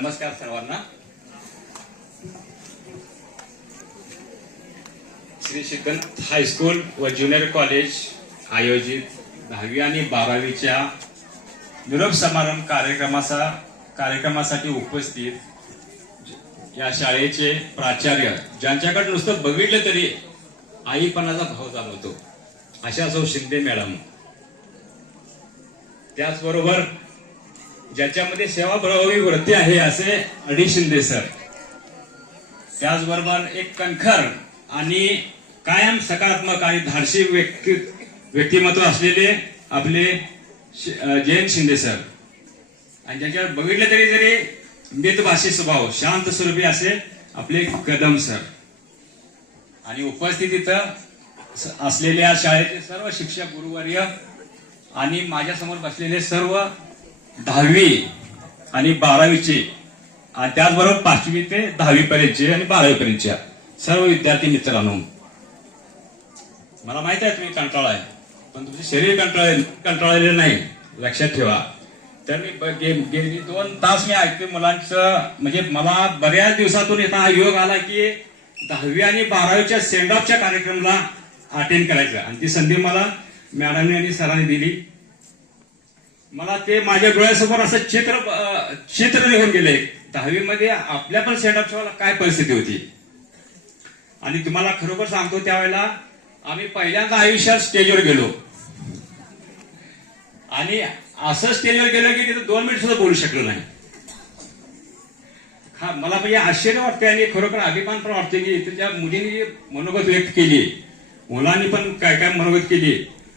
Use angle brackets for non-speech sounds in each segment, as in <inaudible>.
नमस्कार सर्वांना. श्री श्रीकंत हायस्कूल व ज्युनियर कॉलेज आयोजित दहावी आणि बारावीच्या निरोप समारंभ कार्यक्रमाचा कार्यक्रमासाठी उपस्थित या शाळेचे प्राचार्य ज्यांच्याकडे नुसतं बघितलं तरी आईपणाचा भाव जाणवतो. अशा सौ शिंदे मॅडम. त्याचबरोबर ज्याच्यामध्ये सेवाभावी वृत्ती आहे असे अडी शिंदे सर. त्याचबरोबर एक कणखर आणि कायम सकारात्मक आणि धाडशी व्यक्ती व्यक्तिमत्व असलेले आपले जयंत शिंदे सर. आणि ज्याच्यावर बघितलं तरी जरी मितभाषी स्वभाव शांत स्वरूपी असे आपले कदम सर. आणि उपस्थित इथं असलेल्या शाळेचे सर्व शिक्षक गुरुवर्य आणि माझ्यासमोर बसलेले सर्व दहावी आणि बारावीचे. आणि त्याचबरोबर पाचवी ते दहावी पर्यंतचे आणि बारावीपर्यंतच्या सर्व विद्यार्थी मित्रांनो. मला माहीत आहे तुम्ही कंटाळा आहे पण तुमचे शरीर कंटाळ कंटाळलेलं नाही लक्षात ठेवा. तर मी गेली दोन तास मी ऐकते मुलांचं म्हणजे मला बऱ्याच दिवसातून येता हा योग आला की दहावी आणि बारावीच्या सेंड ऑफच्या कार्यक्रमाला अटेंड करायचं. आणि ती संधी मला मॅडमने आणि सरांनी दिली. मला ते माझ्या डोळ्यासमोर असं चित्र चित्र लिहून गेले. दहावीमध्ये आपल्या पण सेंड काय परिस्थिती होती? आणि तुम्हाला खरोखर सांगतो त्यावेळेला आम्ही पहिल्यांदा आयुष्यात स्टेजवर गेलो. आणि असं स्टेजवर गेलो की तिथं दोन मिनिट सुद्धा बोलू शकलो नाही. हा मला म्हणजे आश्चर्य वाटते आणि खरोखर अभिमान पण वाटते की इथे त्या मुलींनी मनोगत व्यक्त केली मुलांनी पण काय काय मनोगत केली.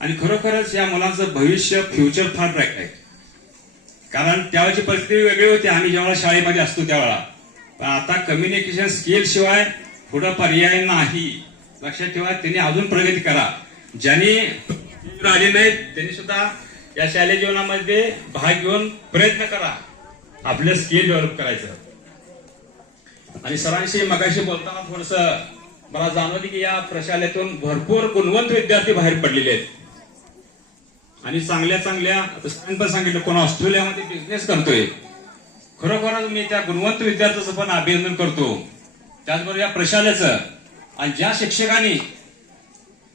आणि खरोखरच या मुलांचं भविष्य फ्युचर फार ब्राईट आहे. कारण त्यावेळेची परिस्थिती वेगळी होती. आम्ही जेव्हा शाळेमध्ये असतो त्यावेळेला पण आता कम्युनिकेशन स्किल शिवाय पुढं पर्याय नाही. लक्षात ठेवा त्यांनी अजून प्रगती करा. ज्यांनी आले नाहीत त्यांनी सुद्धा या शालेय जीवनामध्ये भाग घेऊन प्रयत्न करा. आपलं स्किल डेव्हलप करायचं. आणि सरांशी मगाशी बोलताना थोडस मला जाणवली की या प्रशालेतून भरपूर गुणवंत विद्यार्थी बाहेर पडलेले आहेत. आणि चांगल्या चांगल्या पण सांगितलं कोण ऑस्ट्रेलियामध्ये बिझनेस करतोय. खरोखरच मी त्या गुणवंत विद्यार्थ्याचं पण अभिनंदन करतो. त्याचबरोबर या प्रशालेचं आणि ज्या शिक्षकांनी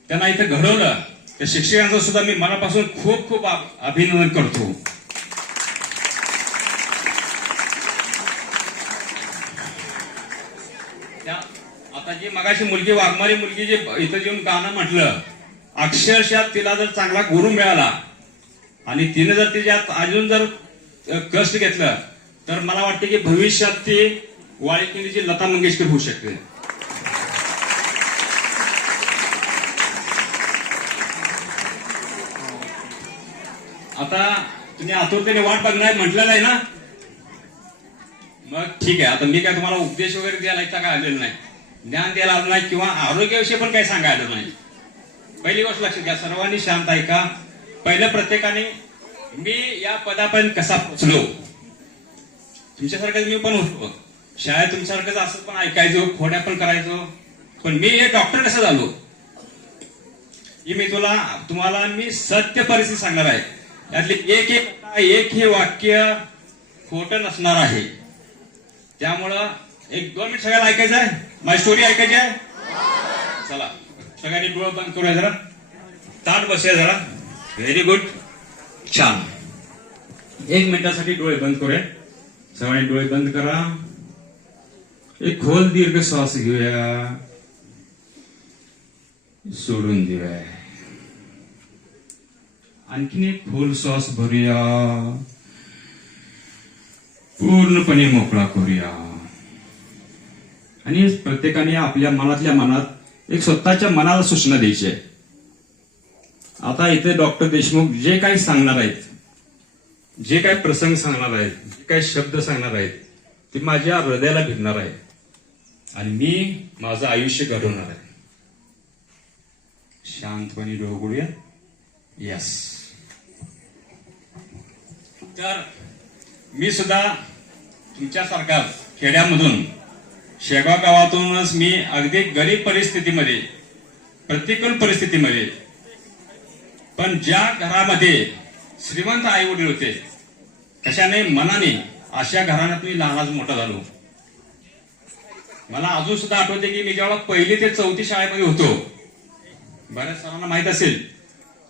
त्यांना इथं घडवलं त्या शिक्षकांचं सुद्धा मी मनापासून खूप खूप अभिनंदन करतो. त्या आता जी मगाशी मुलगी वाघमारी मुलगी जे इथं येऊन गाणं म्हटलं अक्षरशः तिला जर चांगला गुरु मिळाला आणि तिने जर तिच्यात अजून जर कष्ट घेतलं तर मला वाटतं की भविष्यात ती वाळीकिल्लीची लता मंगेशकर होऊ शकते. आता तुम्ही आतुरतेने वाट बघणार म्हटलं नाही ना? मग ठीक आहे आता मी काय तुम्हाला उपदेश वगैरे द्यायला इथं काय नाही. ज्ञान द्यायला आलो नाही किंवा आरोग्याविषयी पण काही सांगायला आलं नाही. पहिली गोष्ट लक्षात घ्या सर्वांनी शांत ऐका पहिलं प्रत्येकाने मी या पदापर्यंत कसा पोचलो? तुमच्यासारखं मी पण होतो. शाळेत तुमच्यासारखंच असं पण ऐकायचो खोड्या पण करायचो. पण मी हे डॉक्टर कसं झालो? ही मी तुला तुम्हाला मी सत्य परिस्थिती सांगणार आहे. त्यातली एक एक एक हे वाक्य खोट नसणार आहे. त्यामुळं एक दोन मिनिट सगळ्याला ऐकायचं आहे? माझी स्टोरी ऐकायची आहे? चला. सगळ्यांनी डोळा बंद करूया जरा. ताट बसूया जरा. व्हेरी गुड छान. एक मिनिटासाठी डोळे बंद करूया. सगळ्यांनी डोळे बंद करा. एक खोल दीर्घ श्वास घेऊया. सोडून देऊया. आणखीन एक खोल श्वास भरूया. पूर्णपणे मोकळा करूया. आणि प्रत्येकाने आपल्या मनातल्या मनात एक स्वतःच्या मनाला सूचना द्यायची आहे. आता इथे डॉक्टर देशमुख जे काही सांगणार आहेत जे काही प्रसंग सांगणार आहेत जे काही शब्द सांगणार आहेत ते माझ्या हृदयाला भिडणार आहे आणि मी माझं आयुष्य घडवणार आहे. शांतपणे डोळगुडूया यस तर मी सुद्धा तुमच्यासारखा खेड्यामधून शेगाव गावातूनच मी अगदी गरीब परिस्थितीमध्ये प्रतिकूल परिस्थितीमध्ये पण ज्या घरामध्ये श्रीमंत आई वडील होते कशाने मनाने अशा घराण्यात मी लहानच मोठा झालो. मला अजून सुद्धा आठवते की मी जेव्हा पहिली ते चौथी शाळेमध्ये होतो बऱ्याच सरांना माहीत असेल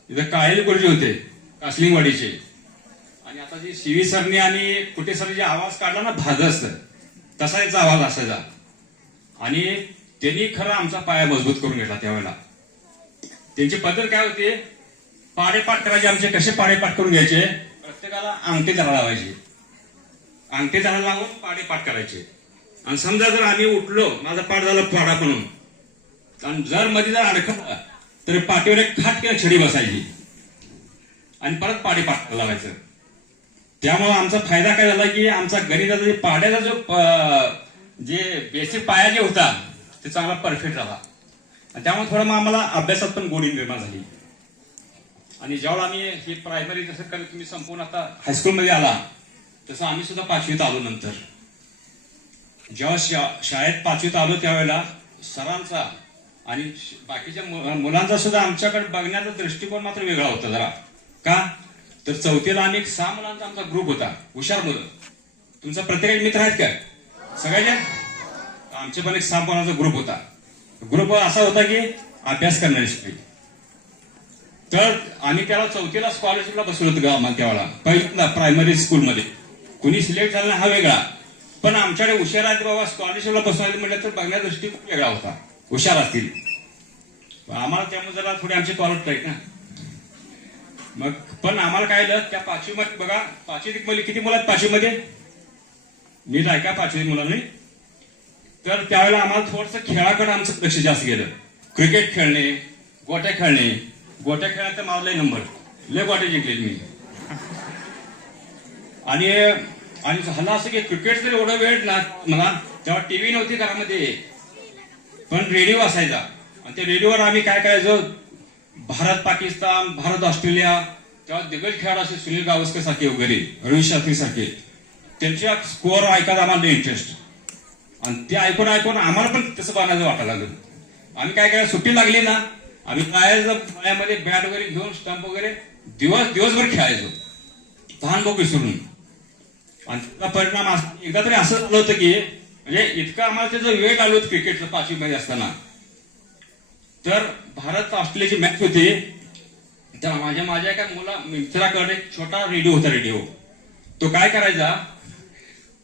तिथं काळे गुरुजी होते कासलिंगवाडीचे. आणि आता जी शिवी सरनी आणि कुठे सर जे आवाज काढला ना भाजस्त तसा याचा आवाज असायचा. आणि त्यांनी खरं आमचा पाया मजबूत करून घेतला त्यावेळेला. त्यांची पद्धत काय होती? पाडेपाठ करायचे आमचे. कसे पाडेपाठ करून घ्यायचे? प्रत्येकाला अंगठी धरा लावायची. अंगठी धरा लावून पाडेपाठ करायचे. आणि समजा जर आम्ही उठलो माझा पाठ झाला पाडा म्हणून. आणि जर मध्ये जर अडकला तर पाठीवर एक खाट किंवा छडी बसायची. आणि परत पाडी पाठ लावायचं. त्यामुळे आमचा फायदा काय झाला की आमचा गणिताचा पाड्याचा जो प- जे बेसिक पाया जे होता ते चांगला परफेक्ट झाला आणि त्यामुळे थोडं मग आम्हाला अभ्यासात पण गोडी निर्माण झाली. आणि जेव्हा आम्ही हे प्रायमरी जसं करत तुम्ही संपूर्ण आता हायस्कूलमध्ये आला तसं आम्ही सुद्धा पाचवीत आलो नंतर. जेव्हा शा- शाळेत पाचवीत आलो त्यावेळेला सरांचा आणि बाकीच्या मुलांचा सुद्धा आमच्याकडे बघण्याचा दृष्टिकोन मात्र वेगळा होता जरा. का? तर चौथीला आम्ही एक सहा मुलांचा आमचा ग्रुप होता. हुशार मुलं. तुमचा प्रत्येक मित्र आहेत काय? सगळ्याच्या आमचे पण एक सहा मुलांचा ग्रुप होता. ग्रुप असा होता की अभ्यास करणारे सगळे. तर आम्ही त्याला चौथीला स्कॉलरशिपला बसलो होतो गाव त्यावेळेला. पहिल्यांदा प्रायमरी स्कूलमध्ये कुणी सिलेक्ट झाला हा वेगळा. पण आमच्याकडे हुशार आहेत बाबा स्कॉलरशिपला बसवायला म्हटलं तर बघण्या दृष्टी खूप वेगळा होता. हुशार असतील. आम्हाला त्यामुळे जरा थोडे आमचे कॉलेज आहेत ना. मग पण आम्हाला काय आलं त्या पाचवीमध्ये बघा पाचवी मुली म्हणजे किती मुलं आहेत पाचवीमध्ये? मी ऐका पाचवी मुलांनी? तर त्यावेळेला आम्हाला थोडस खेळाकडे आमचं लक्ष जास्त गेलं. क्रिकेट खेळणे गोट्या खेळणे. गोट्या खेळण्यात तर माझा लय नंबर. लय गोटे जिंकले मी. आणि आणि झालं असं की क्रिकेट तर एवढा वेळ ना मला तेव्हा टीव्ही नव्हती घरामध्ये. पण रेडिओ असायचा. आणि त्या रेडिओवर आम्ही काय करायचो? भारत पाकिस्तान भारत ऑस्ट्रेलिया तेव्हा दिग्गज खेळाडू असे सुनील गावस्कर सारखे वगैरे रवी शास्त्री सारखे. त्यांच्या स्कोअर ऐकायला आम्हाला इंटरेस्ट आणि ते ऐकून ऐकून आम्हाला पण तसं बनायचं वाटायला लागलं. आम्ही काय काय सुट्टी लागली ना आम्ही पायाचं पायामध्ये बॅट वगैरे घेऊन स्टंप वगैरे दिवस दिवसभर खेळायचो. तहान बघ विसरून. आणि त्याचा परिणाम एकदा तरी असं झालं होतं की म्हणजे इतकं आम्हाला त्याचं वेळ आलो होतं क्रिकेटचं पाचवी मध्ये असताना. तर भारत ऑस्ट्रेलियाची मॅच होती. तर माझ्या माझ्या एका मुला मित्राकडे छोटा रेडिओ होता रेडिओ तो काय करायचा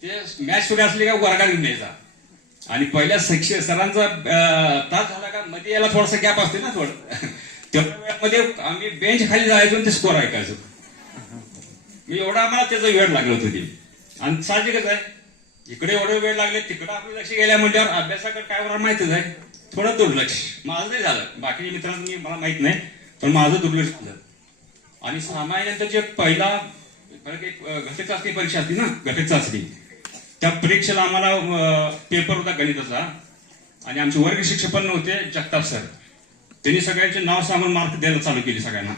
ते मॅच सुरू असली का वर्गात घेऊन यायचा. आणि पहिल्या शिक्षक सरांचा तास झाला का मध्ये याला थोडासा गॅप असते ना थोडं. <laughs> तेवढ्या वेळामध्ये आम्ही बेंच खाली जायचो आणि ते स्कोर ऐकायचो. मी एवढा आम्हाला त्याचा वेळ लागला होता ते आणि साहजिकच आहे. इकडे एवढं वेळ लागले तिकडे आपलं लक्ष गेल्या म्हटल्यावर अभ्यासाकडे काय होणार माहितीच आहे. थोडं दुर्लक्ष. माझं नाही झालं. बाकीच्या मित्रांनी मला माहीत नाही. पण माझं दुर्लक्ष झालं. आणि सहा महिन्यानंतर जे पहिला एक घटक चाचणी परीक्षा असते ना? घटक चाचणी. त्या परीक्षेला आम्हाला पेपर होता गणिताचा. आणि आमचे वर्ग शिक्षक पण नव्हते जगताप सर त्यांनी सगळ्यांचे नाव सांगून मार्क द्यायला चालू केली सगळ्यांना.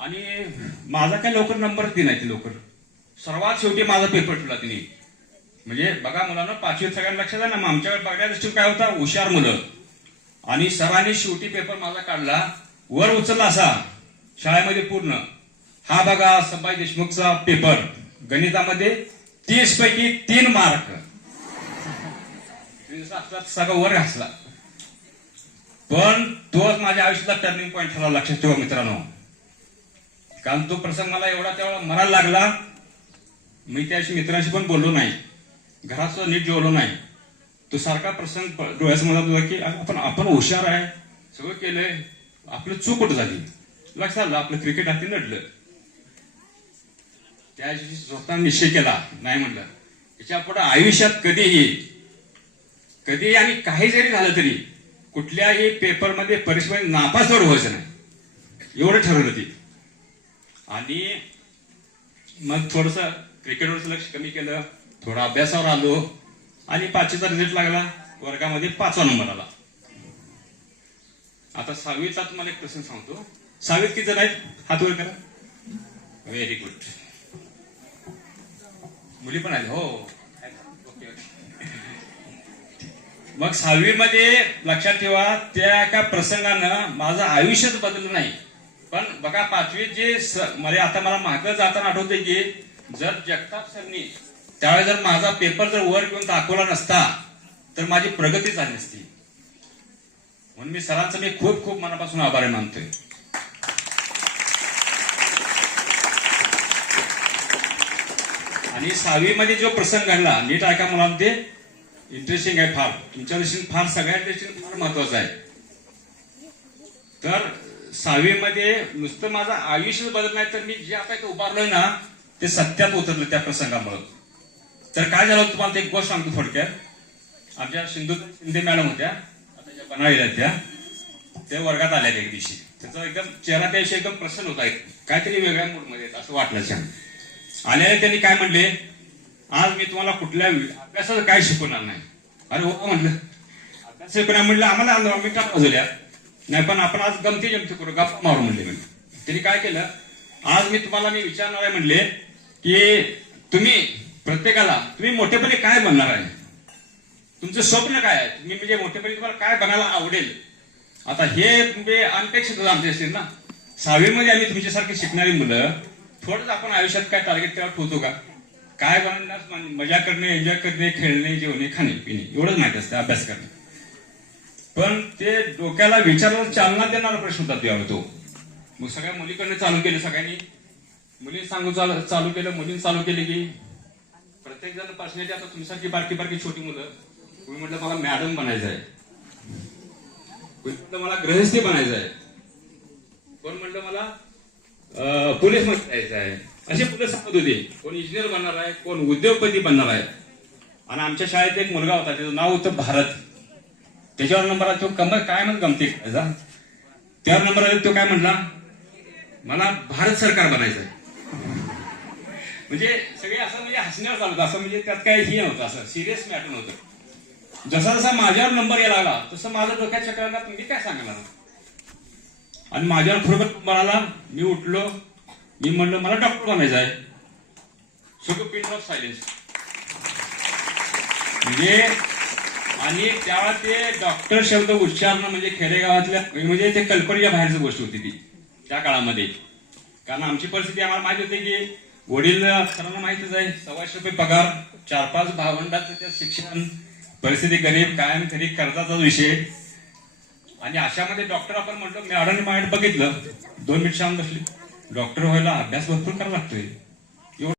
आणि माझा काय लवकर नंबर दिला नाही ते लवकर. सर्वात शेवटी माझा पेपर ठेवला तिने. म्हणजे बघा मुलांना पाचवी सगळ्यांना लक्षात आहे ना मग आमच्याकडे बघण्या दृष्टीने काय होता? हुशार मुलं. आणि सरांनी शेवटी पेपर माझा काढला. वर उचलला असा शाळेमध्ये पूर्ण. हा बघा संभाजी देशमुखचा पेपर गणितामध्ये तीस पैकी तीन मार्क. सगळं वर घासला. पण तोच माझ्या आयुष्यातला टर्निंग पॉईंट ठरला लक्षात ठेवा मित्रांनो. कारण तो प्रसंग मला एवढा तेवढा मरायला लागला. मी त्याशी मित्राशी पण बोललो नाही. घराचं नीट जेवलो नाही. तो सारखा प्रसंग प- डोळ्यासमोर होता की आपण आपण हुशार आहे. सगळं केलंय. आपलं चूक कुठं झाली? लक्षात आलं आपलं क्रिकेट हाती नडलं. त्या दिवशी स्वतः निश्चय केला. नाही म्हणलं. त्याच्या पुढे आयुष्यात कधीही कधीही आणि काही जरी झालं तरी कुठल्याही पेपरमध्ये परीक्षेमध्ये नापास जर व्हायचं नाही. एवढं ठरवलं ती. आणि मग थोडस क्रिकेटवरचं लक्ष कमी केलं. थोडा अभ्यासावर आलो. आणि पाचवीचा रिझल्ट लागला. वर्गामध्ये पाचवा नंबर आला. आता सहावीचा तुम्हाला एक प्रश्न सांगतो. सहावीत किती जण आहेत? हात वर करा. व्हेरी गुड मुली पण आहेत हो. ओके मग सहावीमध्ये लक्षात ठेवा त्या एका प्रसंगानं माझं आयुष्यच बदललं नाही. पण बघा पाचवीत जे स- मला आता मला मागं जाताना आठवतंय की जर जगताप सरनी त्यावेळेस जर माझा पेपर जर वर घेऊन दाखवला नसता तर माझी प्रगती झाली नसती. म्हणून मी सरांचं मी खूप खूप मनापासून आभारी मानतोय. आणि सहावीमध्ये जो प्रसंग घडला नीट ऐका मला ते इंटरेस्टिंग आहे फार. तुमच्या दृष्टीने फार सगळ्या दृष्टीने फार महत्वाचं आहे. तर सहावीमध्ये नुसतं माझं आयुष्य बदल नाही तर मी जे आता इथं उभारलोय ना ते सत्यात उतरलं त्या प्रसंगामुळं. तर काय झालं तुम्हाला ते एक गोष्ट सांगतो थोडक्यात. आमच्या सिंधू शिंदे मॅडम होत्या आता ज्या बनाळीला त्या त्या वर्गात आल्या एक दिवशी. त्याचा एकदम चेहरा त्याविषयी एकदम प्रसन्न होता. काहीतरी वेगळ्या मूडमध्ये असं वाटलं छान आल्याने त्यांनी काय म्हणले? आज मी तुम्हाला कुठल्या अभ्यासाचं काय शिकवणार नाही. अरे हो, हो म्हटलं अभ्यास शिकवणार म्हणलं आम्हाला आलो आम्ही का वाजवल्या. नाही पण आपण आज गमती जमती करू गप्पा मारू म्हणले म्हणजे त्यांनी काय केलं? आज मी तुम्हाला मी विचारणार आहे म्हणले की तुम्ही प्रत्येकाला तुम्ही मोठेपणी काय बनणार आहे? तुमचं स्वप्न काय आहे? तुम्ही म्हणजे मोठेपणी तुम्हाला काय बनायला आवडेल? आता हे म्हणजे अनपेक्षित आमचे आमच्या ना. सहावीमध्ये आम्ही तुमच्यासारखी शिकणारी मुलं थोडंच आपण आयुष्यात काय टार्गेट त्यावर ठेवतो का? काय बनणार? मजा करणे एन्जॉय करणे खेळणे जेवणे खाणे पिणे एवढंच माहीत असतं अभ्यास करणे. पण ते डोक्याला विचारायला चालना देणारा प्रश्न होता त्यावर तो. मग सगळ्या मुलीकडनं चालू केलं सगळ्यांनी. मुलींनी सांगू चालू चालू केलं मुलींनी चालू केले की प्रत्येक जण पर्सनॅलिटी आता तुमच्यासारखी बारकी बारकी छोटी मुलं. तुम्ही म्हटलं मला मॅडम बनायचं आहे. कोणी म्हटलं मला गृहस्थी बनायचं आहे. कोण म्हटलं मला पोलीसमध्ये जायचं आहे असे मुलं सांगत होते कोण इंजिनियर बनणार आहे कोण उद्योगपती बनणार आहे. आणि आमच्या शाळेत एक मुलगा होता त्याचं नाव होतं भारत. त्याच्यावर नंबर आला तो कमर काय म्हणत गमती करायचा त्यावर नंबर आले तो काय म्हटला? मला भारत सरकार बनायचं आहे. म्हणजे सगळे असं म्हणजे हसण्यावर चालत असं म्हणजे त्यात काही हे नव्हतं असं सिरियस मॅटर नव्हतं. जसा जसा माझ्यावर नंबर यायला लागला तसं माझं डोक्यात चक्राला तुम्ही काय सांगणार आणि माझ्यावर खरोखर नंबर मी उठलो मी म्हणलं मला डॉक्टर बनायचं आहे. सगळं पिन ऑफ सायलेन्स म्हणजे आणि त्यावेळा ते डॉक्टर शब्द उच्चारणं म्हणजे खेडेगावातल्या म्हणजे ते कल्पनेच्या बाहेरची गोष्ट होती ती त्या काळामध्ये. कारण आमची परिस्थिती आम्हाला माहिती होती की वडील सरांना माहितच आहे सव्वाशे रुपये पगार चार पाच भावंडाचं त्या शिक्षण परिस्थिती गरीब कायम तरी कर्जाचा विषय. आणि अशामध्ये डॉक्टर आपण म्हणतो मॅडमने माझ्याकडे बघितलं. दोन मिनिट शांत बसली. डॉक्टर व्हायला अभ्यास भरपूर करावा लागतोय.